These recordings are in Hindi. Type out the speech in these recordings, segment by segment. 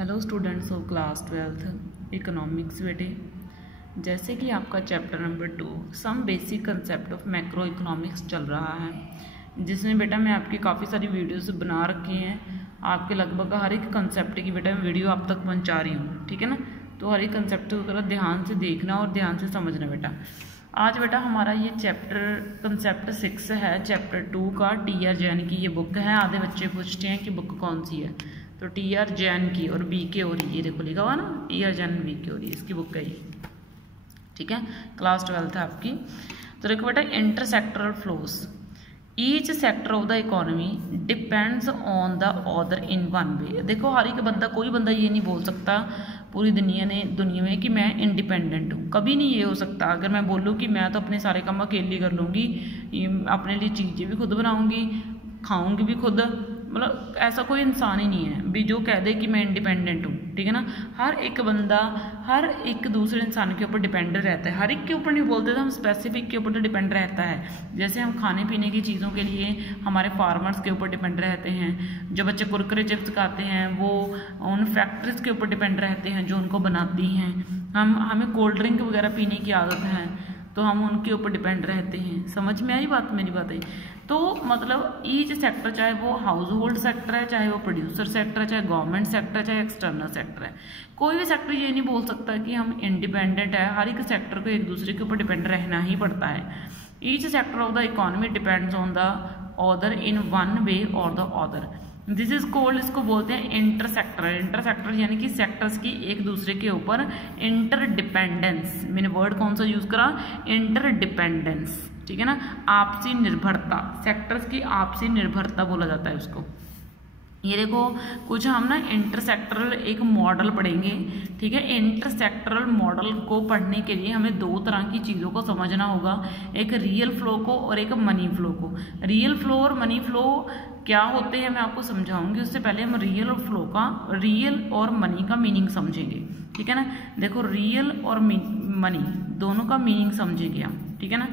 Hello students of class 12th economics बेटे। जैसे कि आपका chapter number 2 some basic concept of macro economics चल रहा है, जिसमें बेटा मैं आपकी काफ़ी सारी वीडियोस बना रखी हैं। आपके लगभग हर एक कंसेप्ट की बेटा मैं वीडियो आप तक पहुंचा रही हूँ, ठीक है ना। तो हर एक कंसेप्ट को थोड़ा ध्यान से देखना और ध्यान से समझना बेटा। आज बेटा हमारा ये चैप्टर कंसेप्ट 6 है, चैप्टर 2 का टी.आर. जैन की ये बुक है। आधे बच्चे पूछते हैं कि बुक कौन सी है, तो टी.आर. जैन की और बी.के. और ये देखो लिखा हुआ ना, टी.आर. जैन बी.के. और इसकी बुक है ये, ठीक है। क्लास 12 है आपकी। तो देखो बेटा, intersectoral flows, each sector of the economy depends on the other in one way. देखो हर एक बंदा, कोई बंदा ये नहीं बोल सकता पूरी दुनिया में कि मैं इंडिपेंडेंट हूँ, कभी नहीं ये हो सकता। अगर मैं बोलूँ कि मैं तो अपने सारे काम अकेले कर लूँगी, अपने लिए चीज़ें भी खुद बनाऊँगी, खाऊँगी भी खुद, मतलब ऐसा कोई इंसान ही नहीं है भी जो कह दे कि मैं इंडिपेंडेंट हूँ, ठीक है ना। हर एक बंदा हर एक दूसरे इंसान के ऊपर डिपेंड रहता है। हर एक के ऊपर नहीं बोलते तो हम स्पेसिफिक के ऊपर तो डिपेंड रहता है। जैसे हम खाने पीने की चीज़ों के लिए हमारे फार्मर्स के ऊपर डिपेंड रहते हैं। जो बच्चे कुरकुरे चिप्स खाते हैं वो उन फैक्ट्रीज के ऊपर डिपेंड रहते हैं जो उनको बनाती हैं। हमें कोल्ड ड्रिंक वगैरह पीने की आदत है तो हम उनके ऊपर डिपेंड रहते हैं। समझ में आई बात, मेरी बात है। तो मतलब ईच सेक्टर, चाहे वो हाउस होल्ड सेक्टर है, चाहे वो प्रोड्यूसर सेक्टर है, चाहे गवर्नमेंट सेक्टर है, चाहे एक्सटर्नल सेक्टर है, कोई भी सेक्टर ये नहीं बोल सकता कि हम इंडिपेंडेंट है। हर एक सेक्टर को एक दूसरे के ऊपर डिपेंड रहना ही पड़ता है। Each sector of the economy depends on the other in one way और the other. This is called, इसको बोलते हैं इंटरसेक्टर। इंटरसेक्टर यानी कि सेक्टर्स की एक दूसरे के ऊपर इंटरडिपेंडेंस। मैंने वर्ड कौन सा यूज करा, इंटरडिपेंडेंस, ठीक है ना। आपसी निर्भरता, सेक्टर्स की आपसी निर्भरता बोला जाता है उसको। ये देखो कुछ हम ना इंटरसेक्टरल एक मॉडल पढ़ेंगे, ठीक है। इंटरसेक्टरल मॉडल को पढ़ने के लिए हमें दो तरह की चीज़ों को समझना होगा, एक रियल फ्लो को और एक मनी फ्लो को। रियल फ्लो और मनी फ्लो क्या होते हैं मैं आपको समझाऊंगी। उससे पहले हम रियल और मनी का मीनिंग समझेंगे, ठीक है ना। देखो रियल और मनी दोनों का मीनिंग समझेंगे हम, ठीक है ना।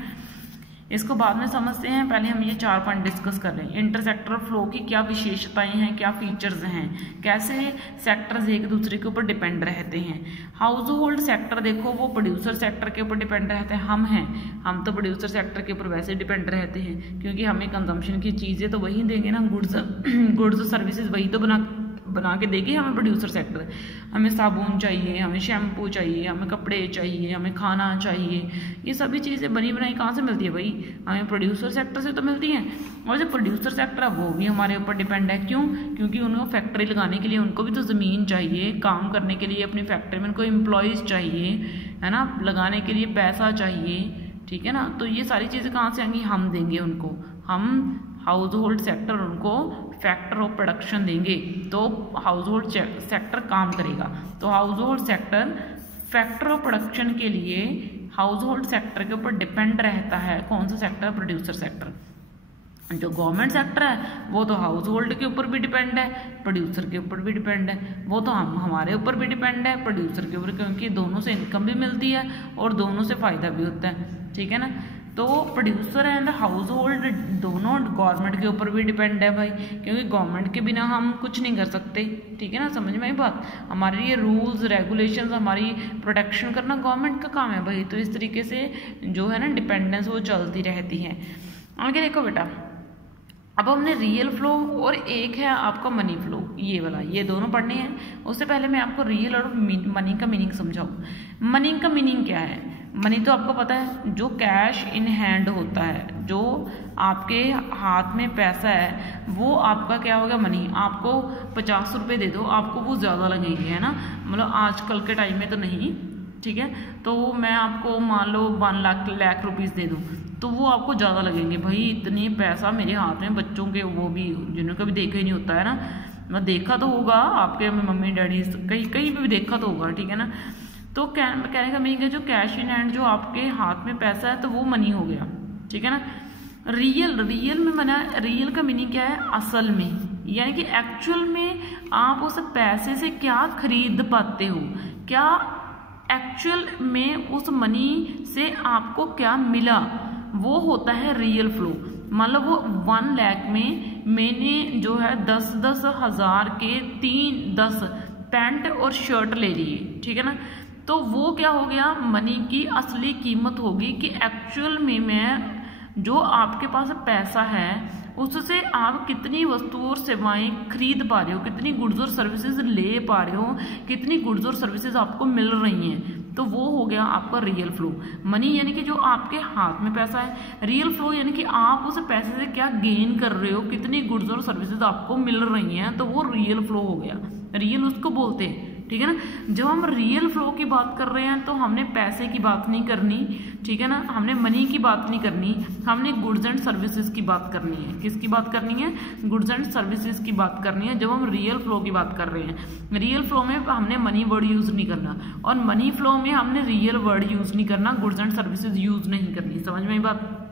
इसको बाद में समझते हैं, पहले हम ये 4 पॉइंट डिस्कस कर रहे हैं। इंटरसेक्टरल फ्लो की क्या विशेषताएं हैं, क्या फीचर्स हैं, कैसे सेक्टर्स एक दूसरे के ऊपर डिपेंड रहते हैं। हाउस होल्ड सेक्टर देखो वो प्रोड्यूसर सेक्टर के ऊपर डिपेंड रहते हैं। हम तो प्रोड्यूसर सेक्टर के ऊपर वैसे डिपेंड रहते हैं क्योंकि हमें कंजम्पशन की चीज़ें तो वही देंगे ना, गुड्स सर्विसेज वही तो बना के देगी हमें प्रोड्यूसर सेक्टर। हमें साबुन चाहिए, हमें शैम्पू चाहिए, हमें कपड़े चाहिए, हमें खाना चाहिए, ये सभी चीज़ें बनी बनाई कहाँ से मिलती है भाई, हमें प्रोड्यूसर सेक्टर से तो मिलती हैं। और जो प्रोड्यूसर सेक्टर है वो भी हमारे ऊपर डिपेंड है। क्यों? क्योंकि उनको फैक्ट्री लगाने के लिए उनको भी तो ज़मीन चाहिए, काम करने के लिए अपनी फैक्ट्री में उनको एम्प्लॉयज़ चाहिए, है ना, लगाने के लिए पैसा चाहिए, ठीक है ना। तो ये सारी चीज़ें कहाँ से आएंगी, हम देंगे उनको। हम हाउस होल्ड सेक्टर उनको फैक्टर ऑफ प्रोडक्शन देंगे तो हाउस होल्ड सेक्टर काम करेगा। तो house hold sector factor of production के लिए हाउस होल्ड सेक्टर के ऊपर डिपेंड रहता है। कौन सा सेक्टर? Producer sector. जो गवर्नमेंट सेक्टर है वो तो हाउस होल्ड के ऊपर भी डिपेंड है, प्रोड्यूसर के ऊपर भी डिपेंड है। वो तो हमारे ऊपर भी डिपेंड है, प्रोड्यूसर के ऊपर, क्योंकि दोनों से इनकम भी मिलती है और दोनों से फ़ायदा भी होता है, ठीक है ना। तो प्रोड्यूसर एंड हाउस होल्ड दोनों गवर्नमेंट के ऊपर भी डिपेंड है भाई, क्योंकि गवर्नमेंट के बिना हम कुछ नहीं कर सकते, ठीक है ना। समझ में आई बात। हमारे लिए रूल्स रेगुलेशंस, हमारी प्रोटेक्शन करना गवर्नमेंट का काम है भाई। तो इस तरीके से जो है ना डिपेंडेंस वो चलती रहती है। आगे देखो बेटा, अब हमने रियल फ्लो और एक है आपका मनी फ्लो, ये वाला, ये दोनों पढ़ने हैं। उससे पहले मैं आपको रियल और मनी का मीनिंग समझाऊँ। मनी का मीनिंग क्या है? मनी तो आपको पता है, जो कैश इन हैंड होता है, जो आपके हाथ में पैसा है वो आपका क्या होगा, मनी। आपको 50 रुपये दे दो, आपको वो ज़्यादा लगेंगे, है ना। मतलब आजकल के टाइम में तो नहीं, ठीक है। तो मैं आपको मान लो 1 लाख रुपीज़ दे दूँ तो वो आपको ज़्यादा लगेंगे भाई। इतने पैसा मेरे हाथ में, बच्चों के वो भी जिन्होंने कभी देखा ही नहीं होता है ना, मैं देखा तो होगा आपके मम्मी डैडी कहीं कहीं पे भी देखा तो होगा, ठीक है ना। तो कहने का मीनिंग है जो कैश इन हैंड, जो आपके हाथ में पैसा है तो वो मनी हो गया, ठीक है ना। रियल में मना, रियल का मीनिंग क्या है, असल में, यानी कि एक्चुअल में आप उस पैसे से क्या खरीद पाते हो, क्या एक्चुअल में उस मनी से आपको क्या मिला, वो होता है रियल फ्लो। मान लो वो 1 लाख में मैंने जो है 10-10 हज़ार के 10 पैंट और शर्ट ले लिए, ठीक है ना, तो वो क्या हो गया, मनी की असली कीमत होगी कि एक्चुअल में मैं जो आपके पास पैसा है उससे आप कितनी वस्तुओं और सेवाएं खरीद पा रहे हो, कितनी गुड्स और सर्विसेज ले पा रहे हो, कितनी गुड्स और सर्विसेज आपको मिल रही हैं, तो वो हो गया आपका रियल फ्लो। मनी यानी कि जो आपके हाथ में पैसा है, रियल फ्लो यानी कि आप उस पैसे से क्या गेन कर रहे हो, कितनी गुड्स और सर्विसेज आपको मिल रही हैं, तो वो रियल फ्लो हो गया। रियल उसको बोलते हैं, ठीक है ना। जब हम रियल फ्लो की बात कर रहे हैं तो हमने पैसे की बात नहीं करनी, ठीक है ना, हमने मनी की बात नहीं करनी, हमने गुड्स एंड सर्विसेज की बात करनी है। किसकी बात करनी है, गुड्स एंड सर्विसेज की बात करनी है जब हम रियल फ्लो की बात कर रहे हैं। रियल फ्लो में हमने मनी वर्ड यूज नहीं करना, और मनी फ्लो में हमने रियल वर्ड यूज नहीं करना, गुड्स एंड सर्विसेज यूज नहीं करनी। समझ में बात।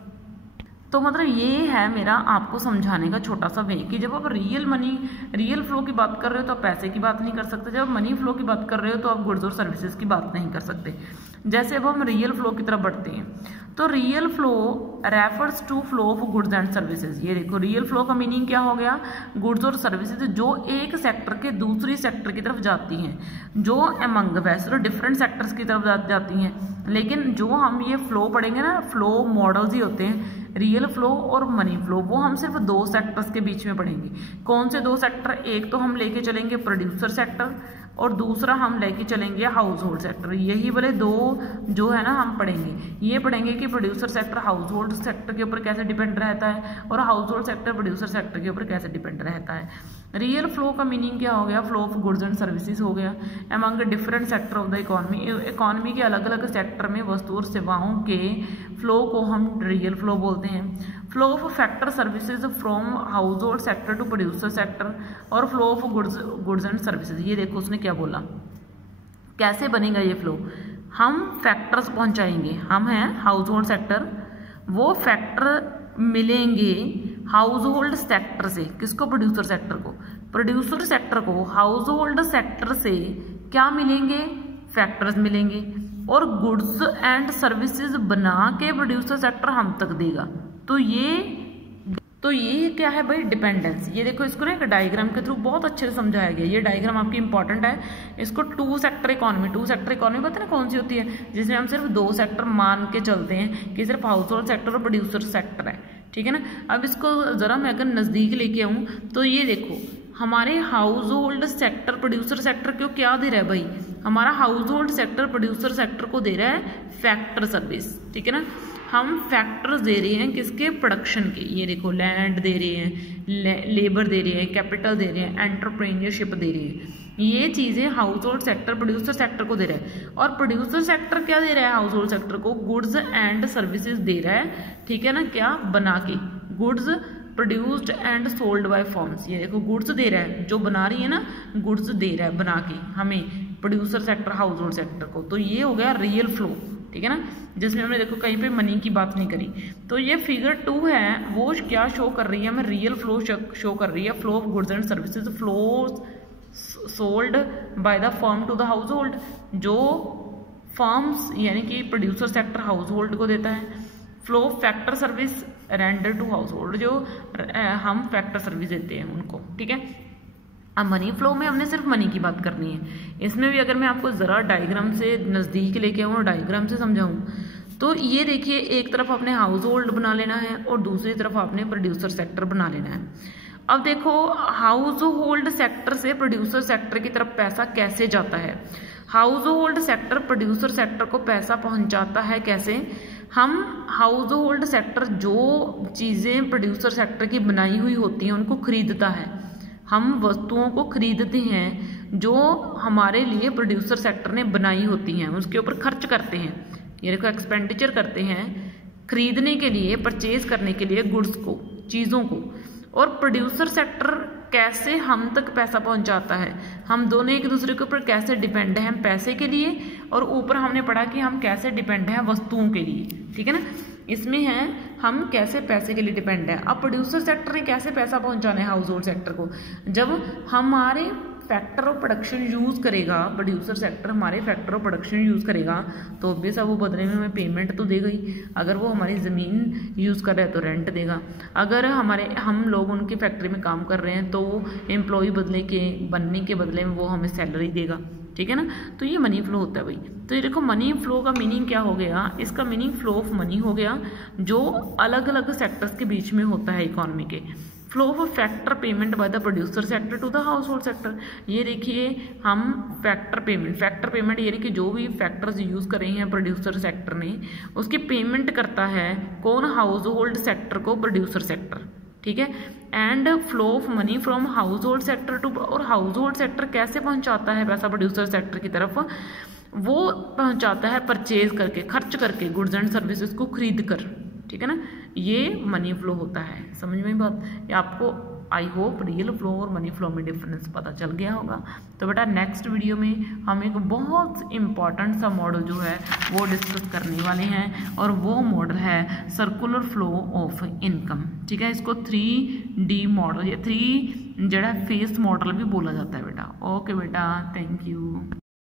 तो मतलब ये है मेरा आपको समझाने का छोटा सा वे कि जब आप रियल फ्लो की बात कर रहे हो तो आप पैसे की बात नहीं कर सकते, जब मनी फ्लो की बात कर रहे हो तो आप गुड्स और सर्विसेज की बात नहीं कर सकते। जैसे अब हम रियल फ्लो की तरफ बढ़ते हैं, तो real flow refers to flow of goods and services. ये देखो रियल फ्लो का मीनिंग क्या हो गया, गुड्स और सर्विसेज जो एक सेक्टर के दूसरी सेक्टर की तरफ जाती हैं, जो अमंग वैसे तो डिफरेंट सेक्टर्स की तरफ जाती हैं, लेकिन जो हम ये फ्लो पढ़ेंगे ना, फ्लो मॉडल्स ही होते हैं, रियल फ्लो और मनी फ्लो, वो हम सिर्फ दो सेक्टर्स के बीच में पढ़ेंगे। कौन से दो सेक्टर, एक तो हम लेके चलेंगे प्रोड्यूसर सेक्टर और दूसरा हम लेके चलेंगे हाउस होल्ड सेक्टर। यही वाले दो जो है ना हम पढ़ेंगे। ये पढ़ेंगे कि producer sector household sector के ऊपर कैसे डिपेंड रहता है और household sector producer sector के ऊपर कैसे डिपेंड रहता है। रियल फ्लो का मीनिंग क्या हो गया, flow of goods and services हो गया among different sector of the economy. Economy के अलग अलग सेक्टर में वस्तु और सेवाओं के फ्लो को हम रियल फ्लो बोलते हैं। Flow of factor services from household sector to producer sector और flow of goods and services. ये देखो उसने क्या बोला, कैसे बनेगा ये फ्लो, हम फैक्टर्स पहुंचाएंगे, हम हैं हाउस होल्ड सेक्टर, वो फैक्टर मिलेंगे हाउस होल्ड सेक्टर से, किसको, प्रोड्यूसर सेक्टर को, प्रोड्यूसर सेक्टर को हाउस होल्ड सेक्टर से क्या मिलेंगे, फैक्टर्स मिलेंगे, और गुड्स एंड सर्विसेज बना के प्रोड्यूसर सेक्टर हम तक देगा। तो ये क्या है भाई, डिपेंडेंस। ये देखो इसको ना एक डायग्राम के थ्रू बहुत अच्छे से समझाया गया। ये डायग्राम आपकी इंपॉर्टेंट है। इसको टू सेक्टर इकोनॉमी पता है ना कौन सी होती है, जिसमें हम सिर्फ दो सेक्टर मान के चलते हैं कि सिर्फ हाउस होल्ड सेक्टर और प्रोड्यूसर सेक्टर है, ठीक है ना। अब इसको जरा मैं अगर नजदीक लेके आऊँ तो ये देखो हमारे house hold sector producer sector को क्या दे रहा है भाई, हमारा house hold sector producer sector को दे रहा है फैक्टर सर्विस, ठीक है ना। हम फैक्टर्स दे रहे हैं किसके, प्रोडक्शन के। ये देखो लैंड दे रहे हैं, लेबर दे रहे हैं, कैपिटल दे रहे हैं, एंटरप्रेन्योरशिप दे रहे हैं। ये चीज़ें house hold sector producer sector को दे रहा है। और प्रोड्यूसर सेक्टर क्या दे रहा है, हाउस होल्ड सेक्टर को गुड्स एंड सर्विसेज दे रहा है, ठीक है ना, क्या बना के, goods produced and sold by firms. ये देखो गुड्स दे रहा है, जो बना रही है ना, गुड्स दे रहा है बना के हमें producer sector household sector को। तो ये हो गया रियल फ्लो, ठीक है ना, जिसमें हमने देखो कहीं पे मनी की बात नहीं करी। तो ये फिगर 2 है, वो क्या शो कर रही है हमें, रियल फ्लो शो कर रही है, flow of goods and services, flow sold by the firm to the household, जो फर्म्स यानी कि प्रोड्यूसर सेक्टर हाउस होल्ड को देता है। Flow of factor service render to household, जो हम फैक्टर सर्विस देते हैं उनको, ठीक है। अब मनी फ्लो में हमने सिर्फ मनी की बात करनी है। इसमें भी अगर मैं आपको ज़रा डायग्राम से नज़दीक लेके आऊँ और डायग्राम से समझाऊँ तो ये देखिए, एक तरफ आपने हाउस होल्ड बना लेना है और दूसरी तरफ आपने प्रोड्यूसर सेक्टर बना लेना है। अब देखो हाउस होल्ड सेक्टर से प्रोड्यूसर सेक्टर की तरफ पैसा कैसे जाता है। House hold sector producer sector को पैसा पहुंचाता है कैसे, हम हाउस होल्ड सेक्टर जो चीज़ें प्रोड्यूसर सेक्टर की बनाई हुई होती हैं उनको खरीदता है। हम वस्तुओं को खरीदते हैं जो हमारे लिए प्रोड्यूसर सेक्टर ने बनाई होती हैं, उसके ऊपर खर्च करते हैं। ये देखो एक्सपेंडिचर करते हैं खरीदने के लिए, परचेज करने के लिए गुड्स को, चीज़ों को। और प्रोड्यूसर सेक्टर कैसे हम तक पैसा पहुंचाता है, हम दोनों एक दूसरे के ऊपर कैसे डिपेंड हैं, हम पैसे के लिए, और ऊपर हमने पढ़ा कि हम कैसे डिपेंड हैं वस्तुओं के लिए, ठीक है ना। इसमें है हम कैसे पैसे के लिए डिपेंड है। अब प्रोड्यूसर सेक्टर ने कैसे पैसा पहुंचाना है हाउस होल्ड सेक्टर को, जब हमारे फैक्टर ऑफ प्रोडक्शन यूज़ करेगा, प्रोड्यूसर सेक्टर हमारे फैक्टर ऑफ प्रोडक्शन यूज़ करेगा तो ऑब्वियस है वो बदले में हमें पेमेंट तो देगा ही। अगर वो हमारी ज़मीन यूज़ कर रहा है तो रेंट देगा। अगर हम लोग उनकी फैक्ट्री में काम कर रहे हैं तो एम्प्लॉय बनने के बदले में वो हमें सैलरी देगा, ठीक है ना। तो ये मनी फ्लो होता है भाई। तो ये देखो मनी फ्लो का मीनिंग क्या हो गया, इसका मीनिंग फ्लो ऑफ मनी हो गया जो अलग अलग सेक्टर्स के बीच में होता है इकोनॉमी के। Flow of factor payment by the producer sector to the household sector. ये देखिए हम फैक्टर पेमेंट यानी कि जो भी फैक्टर्स यूज़ कर रहे हैं प्रोड्यूसर सेक्टर ने उसकी पेमेंट करता है कौन, हाउस होल्ड सेक्टर को प्रोड्यूसर सेक्टर, ठीक है। And flow of money from household sector to, और हाउस होल्ड सेक्टर कैसे पहुंचाता है पैसा प्रोड्यूसर सेक्टर की तरफ, वो पहुंचाता है परचेज करके, खर्च करके, गुड्स एंड सर्विसेज को खरीद कर, ठीक है ना। ये मनी फ्लो होता है। समझ में बात, ये आपको आई होप रियल फ्लो और मनी फ्लो में डिफरेंस पता चल गया होगा। तो बेटा नेक्स्ट वीडियो में हम एक बहुत इम्पॉर्टेंट सा मॉडल जो है वो डिस्कस करने वाले हैं और वो मॉडल है सर्कुलर फ्लो ऑफ इनकम, ठीक है। इसको 3D मॉडल या 3 जड़ा फेस मॉडल भी बोला जाता है बेटा। ओके बेटा, थैंक यू।